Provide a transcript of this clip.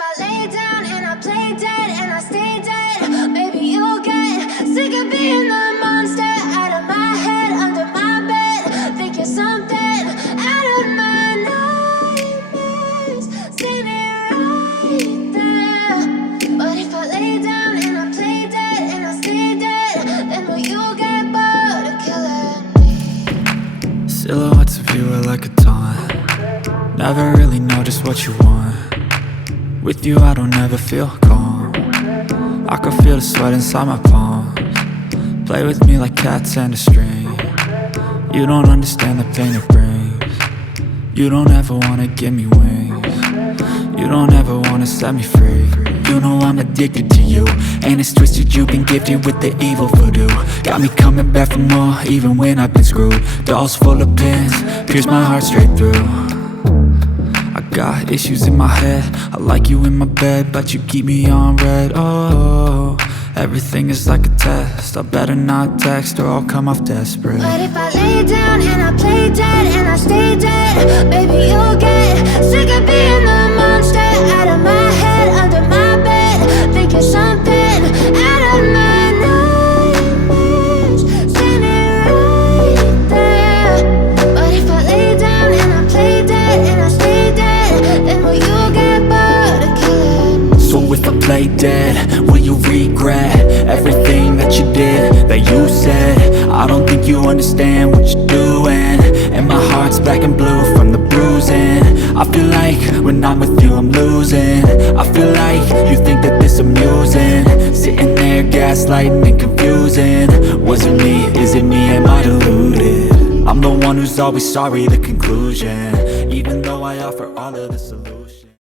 I lay down and I play dead and I stay dead, maybe you'll get sick of being the monster out of my head, under my bed, thinking something out of my nightmares, standing right there. But if I lay down and I play dead and I stay dead, then will you get bored of killing me? Silhouettes of you are like a taunt. Never really know just what you want. With you I don't ever feel calm. I can feel the sweat inside my palms. Play with me like cats and a string. You don't understand the pain it brings. You don't ever wanna give me wings. You don't ever wanna set me free. You know I'm addicted to you, and it's twisted, you've been gifted with the evil voodoo. Got me coming back for more, even when I've been screwed. Dolls full of pins, pierce my heart straight through. I got issues in my head, I like you in my bed, but you keep me on red. Oh, everything is like a test, I better not text or I'll come off desperate. But if I lay down and I play dead and I stay dead, baby you'll get sick of being the monster out of my head, under my bed, thinking something out of my nightmares, standing right there. But if I lay down and I play dead and I stay dead, then will you get bored of killing me? So if I play dead, will you regret everything that you did, that you said? I don't think you understand what you're doing, and my heart's black and blue from the bruising. I feel like when I'm with you I'm losing. I feel like you think that this amusing, sitting there gaslighting and confusing. Was it me? Is it me? Am I deluded? I'm the one who's always sorry, the conclusion, even though I offer all of the solutions.